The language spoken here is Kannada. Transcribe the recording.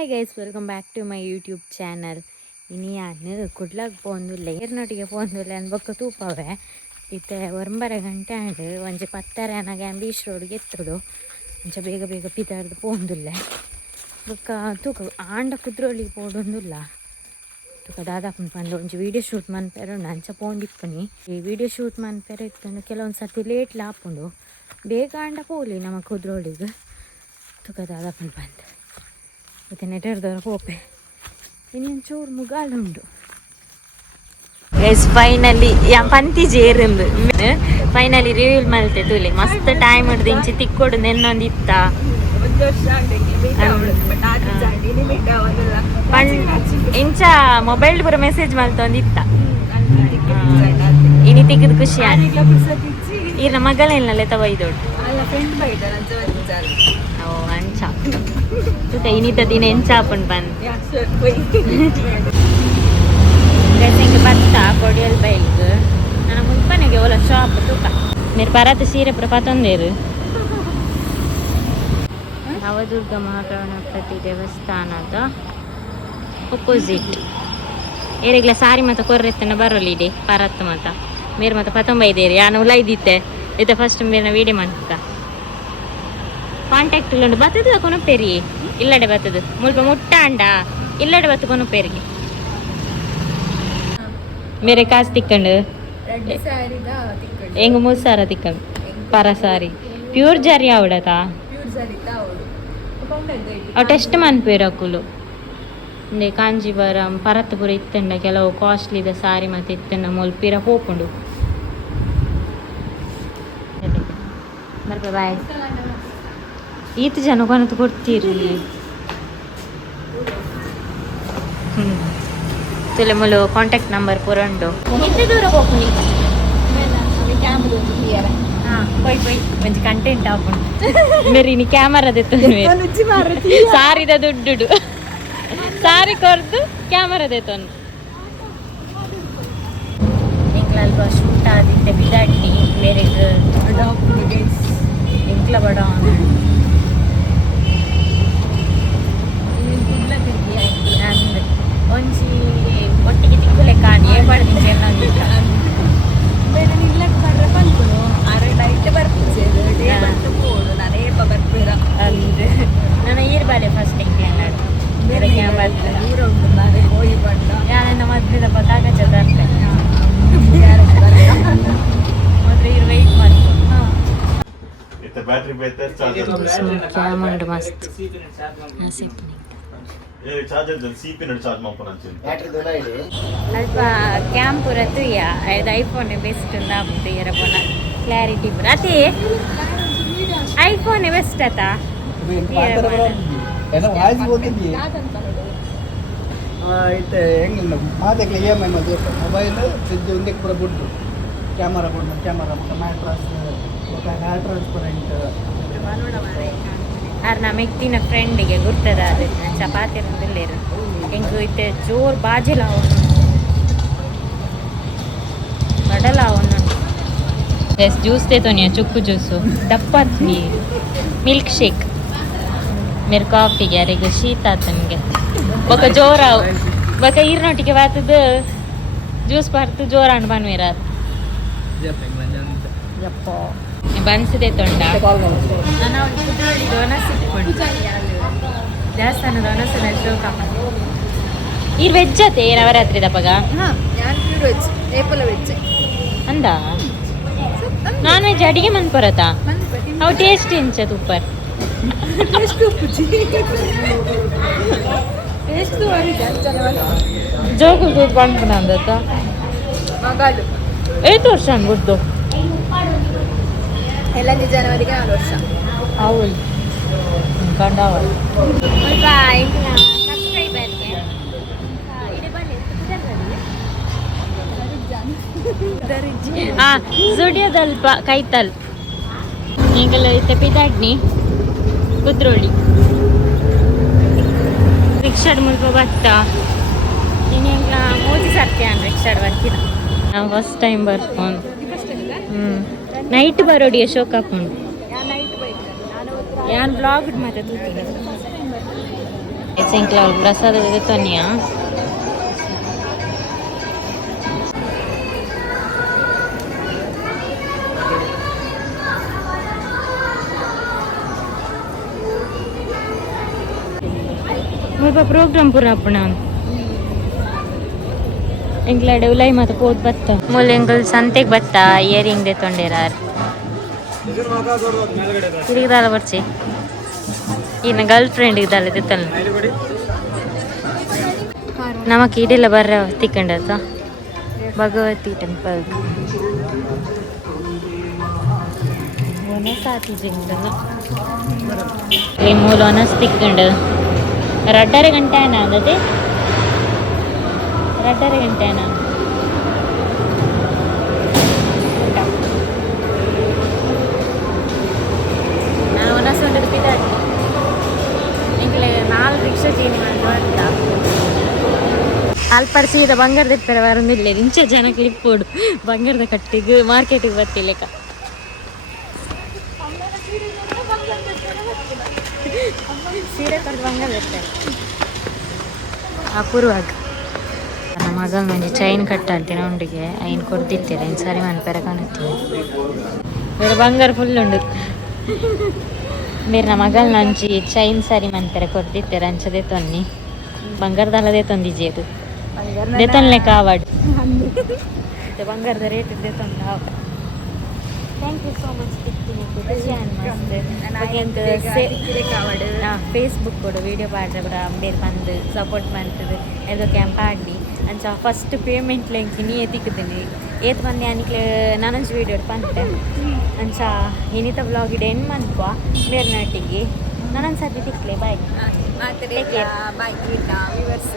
Hi guys, welcome back to my YouTube channel. ಇನ್ನು ಯಾನು ಕುಡ್ಲಾಗ ಪೋಂದುಲ್ಲ ಏರ್ನೊಟ್ಟಿಗೆ ಪೋಂದುಲ್ಲ ಅನ್ಬೊಕ್ಕ ತೂಪವೆ ಇತ್ತೆ 9:30 ಗಂಟೆ ಆಂಡ್ ಒಂಜಿ 10:30 ಅನಾಗ ಬೀಚ್ ರೋಡ್ಗೆ ಎತ್ತುಡು ಒಂಚ ಬೇಗ ಬೇಗ ಪಿತಾರ್ದು ಪೋಂದುಲ್ಲ ಬೊಕ್ಕ ತೂಕ ಆಂಡ ಕುದ್ರೋಳಿಗೆ ಪೋಡೊಂದುಲ್ಲ ತುಕ ದಾದಾಪನ ಪಂದು ಒಂಜಿ ವೀಡಿಯೋ ಶೂಟ್ ಮನ್ಪೆರ ಅಂಚ ಪೋಂದಿಪ್ಪನಿ. ಈ ವಿಡಿಯೋ ಶೂಟ್ ಮನ್ಪೆರ ಇತ್ತಂದು ಕೆಲವೊಂದು ಸರ್ತಿ ಲೇಟ್ ಲಾಪುಂಡು ಬೇಗ ಆಂಡ ಪೋಲಿ ನಮ್ಮ ಕುದ್ರೋಳಿಗೆ ತುಕ ದಾದಾಪನ ಪಂದು ಮತ್ತೆ ನೆಟರ್ದವ್ರ ಹೋಪೆ ಇನ್ನೊಂಚೂರು ಮುಗಾಲುಂಡು. ಫೈನಲಿ ಪಂತಿ ಜೇರಿಂದು ಫೈನಲಿ ರಿವೀಲ್ ಮಲ್ತೆ ತುಲೆ ಮಸ್ತ್ ಟೈಮ್ ಹಿಡ್ದು ಇಂಚಿ ತಿಕ್ಕೊಡು ನೆನ್ನೊಂದು ಇತ್ತ ಇಂಚ ಮೊಬೈಲ್ ಪೂರ ಮೆಸೇಜ್ ಮಲ್ತೊಂದು ಇತ್ತ ಇನಿ ತಿಕ್ಕದು ಖುಷಿ ಈಗ ಮಗಳೇನಲ್ಲೇ ತವೈದೋಡು ಓ ಅಂಚ ಇನಿತ ದಿನ ಎಂಚಾಪುಂಡು ಬಂದು ಡ್ರೆಸ್ಸಿಂಗ್ ಬತ್ತ ಕೊಡಿಯಲ್ ಬೈಲ್ಗೆ ನಾನು ಮುನ್ಪನೆಗೆ ಓಲ ಶಾಪ್ ತೂಕ మీరు ಪರತ ಸೀರೆ ಪುರ ಪತೊಂದೇರು ನವದುರ್ಗ ಮಹಾಗಣಪತಿ ದೇವಸ್ಥಾನದ ಒಪೋಸಿಟ್ ಏರೆಗ್ಲ ಸಾರಿ ಮತ ಕೊರ್ರೆತ್ತನ ಬರೋಲಿ ಇಡೆ ಪರತ್ ಮತ ಮೇರು ಮತ ಪತೊಂಬೈದೇರಿ ಯಾನು ಉಲೈದಿತ್ತೆ ಇತ್ತೆ ಫಸ್ಟ್ ಮೇರಿನ ವೀಡಿಯೋ ಮಾಡ್ತಾ ಕಾಂಟ್ಯಾಕ್ಟ್ ಉಂಡು ಬತ್ತದ ಕೊನಪೇರಿ ಇಲ್ಲಡೆ ಬತ್ತದು ಮುಲ್ಪ ಮುಟ್ಟ ಅಂಡ ಇಲ್ಲಡೆ ಬತ್ತು ಕೊನಪೇರಿಗೆ ಮೇರೆ ಕಾಸು ತಿಕ್ಕಂಡು ಹೆಂಗ 3 ಸಾರ ತಿಕ್ಕಂಡು ಪರ ಸಾರಿ ಪ್ಯೂರ್ ಜಾರಿ ಆವಡತಾ ಅವು ಟೆಸ್ಟ್ ಮನ್ಪೇರು ಅಕ್ಕುಲು ಇಂದೆ ಕಾಂಜೀವರಂ ಪರತ್ಪುರ ಇತ್ತಂಡ ಕೆಲವು ಕಾಸ್ಟ್ಲಿದ ಸಾರಿ ಮತ್ತೆ ಇತ್ತಂಡ ಮುಲ್ಪಿರ ಹೋಪುಂಡು ಬರ್ಬ ಬಾಯ್ ಈತ ಜನ ಕೊನತು ಕೊಡ್ತೀರಿ ತುಲೆ ಮುಲು ಕಾಂಟ್ಯಾಕ್ಟ್ ನಂಬರ್ ಪೂರ ಉಂಡು ಎಂತ ದೂರ ಹೋಗ್ನಿ ಪೊಯ್ ಒಂಜಿ ಕಂಟೆಂಟ್ ಆಪುಂಡು ಮೇರಿ ನೀ ಕ್ಯಾಮರಾ ದೆತ್ತೊಂದು ಸಾರಿದ ದುಡ್ಡು ಸಾರಿ ಕೊರ್ದು ಕ್ಯಾಮರಾ ದೆತ್ತೊಂದು ಎಂಕ್ಲಲ್ಪ ಶೂಟ್ ಆದಿತ್ತೆ ಬಿದಾಡ್ನಿ ಬೇರೆಗ್ ಎಂಕ್ಲ ಬಡ ಒಂಜಿ ಒಟ್ಟಿಗೆ ತಿಕ್ಕಲೆ ಕಾಣಿ ಏಪಾಡ್ದು ಚೆನ್ನಂದಿಲ್ಲ ಬೇರೆ ನಿಲ್ಲಕ್ಕೆ ಬರ್ರೆ ಬಂದ್ಕೊಡು ಆರೆ ಲೈಟ್ ಬರ್ಪುಜೇದು ಡೇ ಬಂತು ಪೋಡು ನಾನು ಏಪ ಬರ್ಪೇರ ಅಂದ್ರೆ ನಾನು ಈರ್ಬಾಲೆ ಫಸ್ಟ್ ಎಂಕ್ಲೆಂಗಾಡು ಬೇರೆ ಕ್ಯಾಮರಾ ದೂರ ಉಂಟು ನಾನೇ ಹೋಗಿ ಬಂದ ಯಾರನ್ನ ಮದ್ವೆದ ಕಾಗಜ ತರ್ತೆ ಮಾತ್ರ ಇರು ವೆಯ್ಟ್ ಮಾಡ್ತು ಬ್ಯಾಟ್ರಿ ಬೇತೆ ಕ್ಯಾಮರಾ ಮಸ್ತ್ ನಸೀಬ್ನಿ ಅಲ್ಪ ಕ್ಯಾಂಪ್ ಪುರತ್ತು ಅದು ಐಫೋನ್ ಬೆಸ್ಟ್ ಅಂದು ಇರ ಪೋನ ಕ್ಲಾರಿಟಿ ಪುರ ಅತಿ ಐಫೋನ್ ಬೆಸ್ಟ್ ಅತ್ತ ಮೊಬೈಲ್ ಪೂರ ಬುಡ್ಡು ಕ್ಯಾಮರಾ ಬುಡ್ಡು ಕ್ಯಾಮರಾ ಮ್ಯಾಟ್ರಸ್ ಹೇರ್ ಟ್ರಾನ್ಸ್ಪರೆಂಟ್ ಆರ್ ನಮ್ಮ ಮೆಕ್ತಿನ ಫ್ರೆಂಡಿಗೆ ಗುರ್ತದ ಅದು ಚಪಾತಿ ಇರೋದಿಲ್ಲೇರು ಹೆಂಗೆ ಇತ್ತೆ ಜೋರು ಬಾಜಿಲ ಅವನು ಬಡಲ ಅವನು ಎಸ್ ಜ್ಯೂಸ್ ತೇತೋನಿಯ ಚುಕ್ಕು ಜ್ಯೂಸು ದಪ್ಪತ್ನಿ ಮಿಲ್ಕ್ ಶೇಕ್ ಮೇರೆ ಕಾಫಿಗೆ ಯಾರಿಗೆ ಶೀತ ಆತ ನನಗೆ ಬೊಕ್ಕ ಜೋರ ಬೊಕ್ಕ ಈರ್ನೊಟ್ಟಿಗೆ ಬಾತದ ಜ್ಯೂಸ್ ಬರ್ತು ಜೋರ ಅಣ್ಣ ಬನ್ವೀರ ಯಪ್ಪ ಬನ್ಸದೆ ತೊಂಡ ನಾನು ಕುದ್ರೋಳಿ ದೋನಸ್ ಇಟ್ಕೊಂಡು ದೇವಸ್ಥಾನದ ದೋನಸಲ್ಲಿ ಶೋಕಪ್ಪ ಇರ್ ವೆಜ್ ಅತ್ತೆ ನವರಾತ್ರಿ ದಪ್ಪಗ ಪ್ಯೂರ್ ವೆಜ್ ಏಪಲ ವೆಜ್ ಅಂದ ನಾನ್ ವೆಜ್ ಅಡಿಗೆ ಮನ್ ಬರತ್ತಾ ಅವು ಟೇಸ್ಟ್ ಇಂಚ ತುಪ್ಪರ್ ಜೋಗುಲ್ ತೂತ್ ಬಂದ್ಬಿಡ ಅಂದತ್ತ ಮಗಾಲು 8 ವರ್ಷ ಅನ್ಬಿಡ್ದು ಎಲ್ಲ ಜನವರಿಗೆ 4 ವರ್ಷ ಅವಳು ಕಂಡವಳು ಜುಡಿಯೋದಲ್ಪ ಕೈತಲ್ ಈಗೆಲ್ಲ ಇತ್ತೆ ಪಿದಾಡ್ನಿ ಕುದ್ರೋಳಿ ರಿಕ್ಷಾಡ್ ಮುಲ್ಪ ಬತ್ತ ಇನ್ನೆಲ್ಲ ಮೋದಿ ಸರ್ತಿ ಅನ್ ರಿಕ್ಷಾಡ್ ಬರ್ತೀನ ನಾವು ಫಸ್ಟ್ ಟೈಮ್ ಬರ್ಕೊಂಡು ನೈಟ್ ಬರೋಡಿಯ ಶೋಕ್ ಹಾಕೊಂಡು ಯಾನ್ ಬ್ಲಾಗ್ ಮತ್ತೆ ತೂತೀನಿ ಇಂಕ್ಲ ಪ್ರಸಾದ ತೊನ್ನಿಯಾ ಪ್ರೋಗ್ರಾಮ್ ಪೂರ ಅಪ್ಪಣ ಎಂಕ್ಲಾಡೆ ಉಲೈ ಮತ್ತು ಪೋತ್ ಬತ್ತ ಮೂಲ ಎಂಕಲ್ ಸಂತೆಗೆ ಬತ್ತ ಇಯರಿಂಗ್ ದೇ ತೊಂಡೇರಾರ್ ತಿರುಗಿದಾಲ ಬರ್ಚಿ ಇನ್ನು ಗರ್ಲ್ ಫ್ರೆಂಡ್ ಇದ್ದಾಳೆ ತಿತ್ತಲ್ಲ ನಮಕ್ ಇಡೆಲ್ಲ ಬರ್ರ ತಿಕ್ಕಂಡತ್ತ ಭಗವತಿ ಟೆಂಪಲ್ ಸಾತಿ ಜಿಂಗಲ್ಲ ಈ ಮೂಲ ಒನಸ್ ತಿಕ್ಕಂಡು 2:30 ಗಂಟೆ ಅದತೆ 2:30 ಗಂಟೆ ನಾನು ಒನಸ್ ಒಂದು ಬಿದ್ದಾಡಿ ನಿಂಗೆ 4 ರಿಕ್ಷಾ ಚೇಂಜ್ ಮಾಡ್ತಾ ಅಲ್ಪ ಸೀದಾ ಬಂಗಾರದ ಇರ್ತಾರೆ ಬರೋದಿಲ್ಲ ಇಂಚೆ ಜನ ಕ್ಲಿಪ್ಪೋಡು ಬಂಗಾರದ ಕಟ್ಟಿಗೆ ಮಾರ್ಕೆಟಿಗೆ ಬರ್ತಿಲ್ಲಕ್ಕ ಸೀರೆ ಕೊಟ್ಟು ಬಂಗಾರ ಇರ್ತಾರೆ ಅಪೂರ್ವಾಗ ನಮ್ಮ ಮಗ ಮಂಜಿ ಚೈನ್ ಕಟ್ಟಾಡ್ತೀನಿ ಅವನಿಗೆ ಐನ್ ಕೊಡ್ತಿರ್ತೀರ ಇನ್ನು ಸರಿ ಮನ್ಪೆರ ಕಾಣುತ್ತೀನಿ ಬೇರೆ ಬಂಗಾರ ಫುಲ್ ಉಂಡು ಬೇರೆ ನಮ್ಮ ಮಗಲ್ ನಂಚಿ ಚೈನ್ ಸರಿ ಮನ್ಪೆರ ಕೊಡ್ತಿರ್ತಾರೆ ಅಂಚದೇ ತೊನ್ನಿ ಬಂಗಾರದಲ್ಲದೇ ತಂದಿಜಿ ಅದು ದೇತನ್ಲೆ ಕಾವಾಡ್ ಬಂಗಾರದ ರೇಟ್ ಇದೆ ತಂದ thank you so much Facebook ಕೂಡ ವೀಡಿಯೋ ಪಾಡ್ರೆ ಬರ ಬೇರೆ ಬಂದು ಸಪೋರ್ಟ್ ಮಾಡ್ತದೆ ಎದು ಕ್ಯಾಂಪ್ ಆಡಿ ಅಂಚ ಫಸ್ಟ್ ಪೇಮೆಂಟ್ ಲೆಂಕಿ ನೀ ಎತ್ತಿಕ್ಕಿದ್ದೀನಿ ಏತ್ ಬಂದು ಅನಿಕ್ಲೆ ನಾನಂಚು ವೀಡಿಯೋ ಪಂತೆ ಅಂಚ ಏನಿತ ಬ್ಲಾಗ್ ಇಡೆ ಎಂಡ್ ಮನ್ಪ ಬೇರೆ ನಾಟಿಗೆ ನಾನೊಂದು ಸರ್ತಿ ತಿಕ್ಲೆ ಬಾಯ್ ಬಾಯ್ ವಿವರ್ಸ್